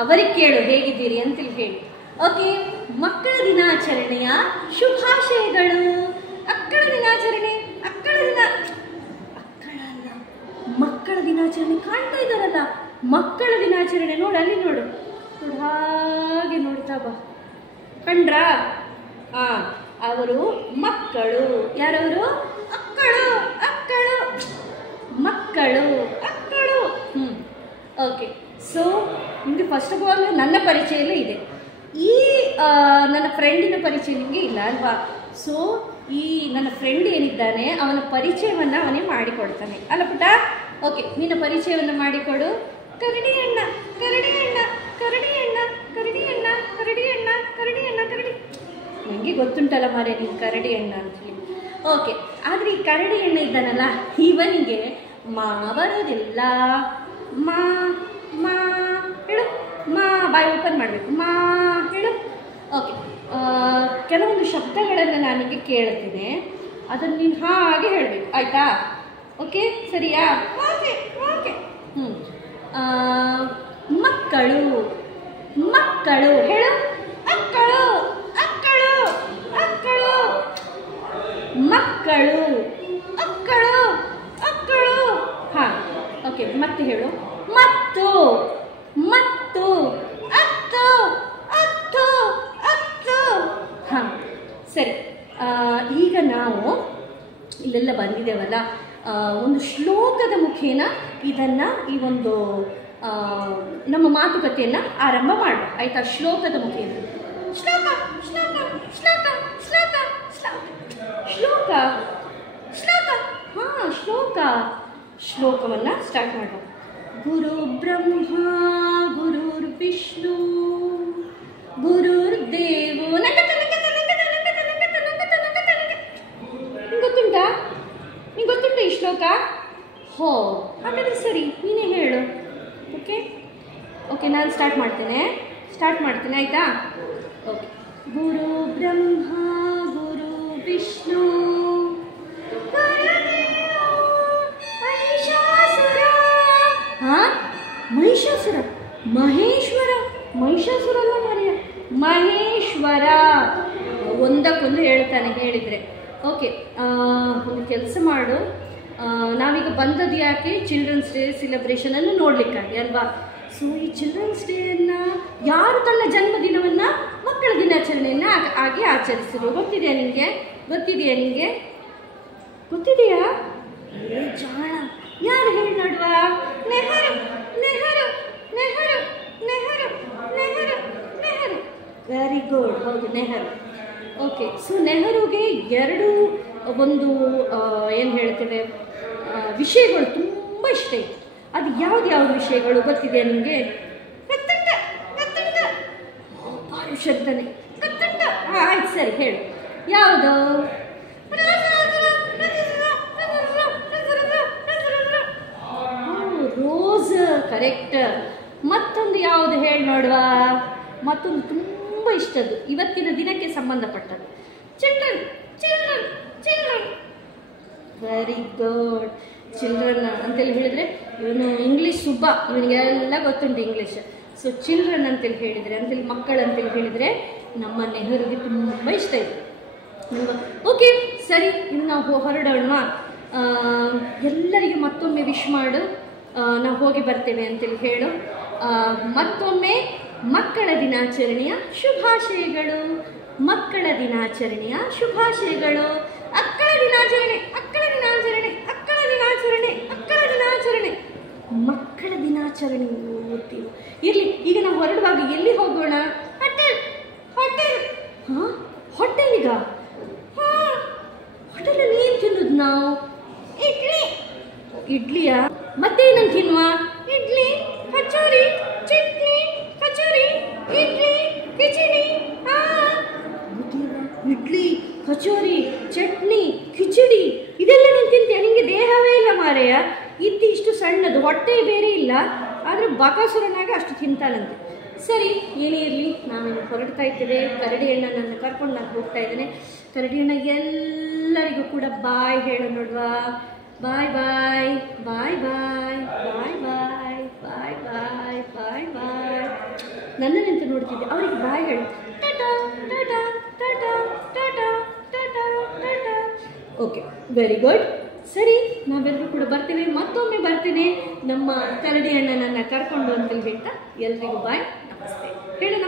ಅವರಿಗೆ ಕೇಳು ಹೇಗಿದ್ದೀರಿ ಅಂತೇಳಿ ಹೇಳಿ. ಓಕೆ, ಮಕ್ಕಳ ದಿನಾಚರಣೆಯ ಶುಭಾಶಯಗಳು. ಅಕ್ಕಳ ದಿನಾಚರಣೆ, ಮಕ್ಕಳ ದಿನಾಚರಣೆ ಕಾಣ್ತಾ ಇದ್ದಾರಲ್ಲ, ಮಕ್ಕಳ ದಿನಾಚರಣೆ ನೋಡು, ಅಲ್ಲಿ ನೋಡು, ಹಾಗೆ ನೋಡ್ತಾ ಬಾ. ಕಂಡ್ರಾ? ಅವರು ಮಕ್ಕಳು. ಯಾರವರು? ಅಕ್ಕಳು, ಮಕ್ಕಳು. ಓಕೆ, ಸೊ ನಿಮಗೆ ಫಸ್ಟ್ ಆಫ್ ಆಲ್ ನನ್ನ ಪರಿಚಯ ಎಲ್ಲ ಇದೆ, ಈ ನನ್ನ ಫ್ರೆಂಡಿನ ಪರಿಚಯ ನಿಮಗೆ ಇಲ್ಲ ಅಲ್ವಾ? ಸೊ ಈ ನನ್ನ ಫ್ರೆಂಡ್ ಏನಿದ್ದಾನೆ ಅವನ ಪರಿಚಯವನ್ನು ಅವನೇ ಮಾಡಿಕೊಡ್ತಾನೆ ಅಲ್ಲ ಪುಟ? ಓಕೆ, ನಿನ್ನ ಪರಿಚಯವನ್ನು ಮಾಡಿಕೊಡು. ಕರಡಿ ಅಣ್ಣ. ನನಗೆ ಗೊತ್ತುಂಟಲ್ಲ ಮಾರೇ ನೀನು ಕರಡಿ ಅಣ್ಣ ಅಂತೇಳಿ. ಓಕೆ, ಆದರೆ ಈ ಕರಡಿ ಅಣ್ಣ ಇದ್ದಾನಲ್ಲ, ಇವನಿಗೆ ಮಾ ಬರೋದಿಲ್ಲ. ಮಾ ಹೇಳು, ಮಾ ಬಾಯಿ ಓಪನ್ ಮಾಡಬೇಕು. ಮಾ ಹೇಳು. ಓಕೆ, ಕೆಲವೊಂದು ಶಬ್ದಗಳನ್ನು ನಾನಿಗೆ ಕೇಳ್ತೀನಿ, ಅದನ್ನು ನೀನು ಹಾಗೆ ಹೇಳಬೇಕು, ಆಯಿತಾ? ಓಕೆ, ಸರಿಯಾ? ಓಕೆ. ಮಕ್ಕಳು ಹೇಳು. ಅಕ್ಕಳು. ಮಕ್ಕಳು, ಅಕ್ಕಳು. ಹಾಂ, ಓಕೆ, ಮತ್ತೆ ಹೇಳು. ಮತ್ತು, ಅತ್ತು. ಹಾಂ, ಸರಿ. ಈಗ ನಾವು ಇಲ್ಲೆಲ್ಲ ಬಂದಿದ್ದೇವಲ್ಲ, ಒಂದು ಶ್ಲೋಕದ ಮುಖೇನ ಇದನ್ನು, ಈ ಒಂದು ನಮ್ಮ ಮಾತುಕತೆಯನ್ನು ಆರಂಭ ಮಾಡುವ, ಆಯಿತಾ? ಶ್ಲೋಕದ ಮುಖೇನ. ಶ್ಲೋಕವನ್ನು ಸ್ಟಾರ್ಟ್ ಮಾಡುವ. ಗುರು ಬ್ರಹ್ಮ ಗುರುರ್ ವಿಷ್ಣು ಗುರುರ್ದೇವೋ. ಗೊತ್ತುಂಟಾ ಈ ಶ್ಲೋಕ? ಹೋ, ಹಾಗಾದ್ರೆ ಸರಿ, ನೀನೇ ಹೇಳು. ಓಕೆ, ನಾನು ಸ್ಟಾರ್ಟ್ ಮಾಡ್ತೇನೆ, ಆಯಿತಾ? ಓಕೆ. ಗುರು ಬ್ರಹ್ಮ ಗುರು ವಿಷ್ಣು ಮಹಿಷಾಸುರ ಅಲ್ಲ ಮಾರ್ಯ, ಮಹೇಶ್ವರ. ಒಂದಕ್ಕೊಂದು ಹೇಳ್ತಾನೆ ಹೇಳಿದರೆ. ಓಕೆ, ಒಂದು ಕೆಲಸ ಮಾಡು, ನಾವೀಗ ಬಂದದ್ದು ಯಾಕೆ? ಚಿಲ್ಡ್ರನ್ಸ್ ಡೇ ಸೆಲೆಬ್ರೇಷನನ್ನು ನೋಡಲಿಕ್ಕಾಗಿ ಅಲ್ವಾ? ಸೊ ಈ ಚಿಲ್ಡ್ರನ್ಸ್ ಡೇಯನ್ನು ಯಾರು ತನ್ನ ಜನ್ಮದಿನವನ್ನು ಮಕ್ಕಳ ದಿನಾಚರಣೆಯನ್ನು ಆಗಿ ಆಚರಿಸಿದ್ರು ಗೊತ್ತಿದೆಯಾ ನಿನಗೆ? ಗೊತ್ತಿದೆಯಾ? ಜಾಣ. ಯಾರು ಹೇಳಿ ನೋಡುವ? ನೆಹರು. ವೆರಿ ಗುಡ್, ಹೌದು, ನೆಹರು. ಓಕೆ, ಸೊ ನೆಹರುಗೆ ಒಂದು ಏನು ಹೇಳ್ತೇವೆ ವಿಷಯಗಳು ತುಂಬ ಇಷ್ಟ ಇತ್ತು. ಅದು ಯಾವ್ದು ವಿಷಯಗಳು ಗೊತ್ತಿದೆ ನಿಮಗೆ? ಭಾರಿ ಶಬ್ದನೆ. ಆಯ್ತು, ಸರಿ, ಹೇಳು. ಯಾವುದು? Rose, correct. ಮತ್ತೊಂದು ಯಾವುದು ಹೇಳಿ ನೋಡುವ? ಮತ್ತೊಂದು ತುಂಬ ಇಷ್ಟದ್ದು, ಇವತ್ತಿನ ದಿನಕ್ಕೆ ಸಂಬಂಧಪಟ್ಟದ್ದು. ಚಿಲ್ಡ್ರನ್. Very good. ಚಿಲ್ಡ್ರನ್ ಅಂತೇಳಿ ಹೇಳಿದರೆ ಇವನು ಇಂಗ್ಲೀಷ್ ಸುಬ್ಬ, ಇವನಿಗೆಲ್ಲ ಗೊತ್ತುಂಟು ಇಂಗ್ಲೀಷ್. ಸೊ ಚಿಲ್ಡ್ರನ್ ಅಂತೇಳಿ ಹೇಳಿದರೆ, ಮಕ್ಕಳು ಅಂತೇಳಿ ಹೇಳಿದರೆ ನಮ್ಮ ನೆಹರುಗೆ ತುಂಬ ಇಷ್ಟ ಇತ್ತು. ಓಕೆ, ಸರಿ, ಇನ್ನು ನಾವು ಹೊರಡೋಣ. ಎಲ್ಲರಿಗೆ ಮತ್ತೊಮ್ಮೆ ವಿಶ್ ಮಾಡು, ನಾವು ಹೋಗಿ ಬರ್ತೇವೆ ಅಂತೇಳಿ ಹೇಳು. ಮತ್ತೊಮ್ಮೆ ಮಕ್ಕಳ ದಿನಾಚರಣೆಯ ಶುಭಾಶಯಗಳು. ಮಕ್ಕಳ ದಿನಾಚರಣೆಯ ಶುಭಾಶಯಗಳು. ಅಕ್ಕಳ ದಿನಾಚರಣೆ. ಮಕ್ಕಳ ದಿನಾಚರಣೆ ಓದ್ತೀವಿ. ಇರಲಿ, ಈಗ ನಾವು ಹೊರಡುವಾಗ ಎಲ್ಲಿ ಹೋಗೋಣ? ಹೋಟೆಲಿಗ? ಹೋಟೆಲಲ್ಲಿ ಏನು ತಿನ್ನೋದು ನಾವು? ಇಡ್ಲಿಯಾ? ಮತ್ತೇನಂತ ತಿನ್ನುವ? ಇಡ್ಲಿ, ಕಚೋರಿ, ಚಟ್ನಿ, ಇಡ್ಲಿ, ಕಿಚಡಿ. ಇಡ್ಲಿ, ಕಚೋರಿ, ಚಟ್ನಿ, ಕಿಚಡಿ ಇದೆಲ್ಲ ನೀನು ತಿಂತೀಯ? ನಿಮಗೆ ದೇಹವೇ ಇಲ್ಲ ಮಾರೆಯ. ಇಷ್ಟು ಸಣ್ಣದು, ಹೊಟ್ಟೆ ಬೇರೆ ಇಲ್ಲ, ಆದರೆ ಬಕಾಸುರನಾಗ ಅಷ್ಟು ತಿಂತಾನಂತೆ. ಸರಿ, ಏನೇ ಇರಲಿ, ನಾವಿನ್ನು ಹೊರಡ್ತಾ ಇದ್ದೇವೆ. ಕರಡಿ ಅಣ್ಣನನ್ನು ಕರ್ಕೊಂಡು ನಾನು ಹೋಗ್ತಾ ಇದ್ದೇನೆ. ಕರಡಿ ಅಣ್ಣ ಎಲ್ಲರಿಗೂ ಕೂಡ ಬಾಯ್ ಹೇಳ ನೋಡುವ. ಬಾಯ್ ಬಾಯ್ ಬಾಯ್ ಬಾಯ್ ಬಾಯ್ ಬಾಯ್ ಬಾಯ್ ಬಾಯ್ ಬಾಯ್ ಬಾಯ್. ನನ್ನ ನಿಂತು ನೋಡ್ತಿದ್ದೆ, ಅವರಿಗೆ ಬಾಯ್ ಹೇಳು, Tata Tata Tata Tata Tata Tata. Okay, very good. ಸರಿ, ನಾವೆಲ್ಲರೂ ಕೂಡ ಬರ್ತೀವಿ, ಮತ್ತೊಮ್ಮೆ ಬರ್ತೀನಿ ನಮ್ಮ ಕರಡಿ ಅಣ್ಣನನ್ನು ಕರ್ಕೊಂಡು ಅಂತೇಳಿ ಹೇಳ್ತಾ ಎಲ್ರಿಗೂ ಬಾಯ್, ನಮಸ್ತೆ ಹೇಳೋಣ.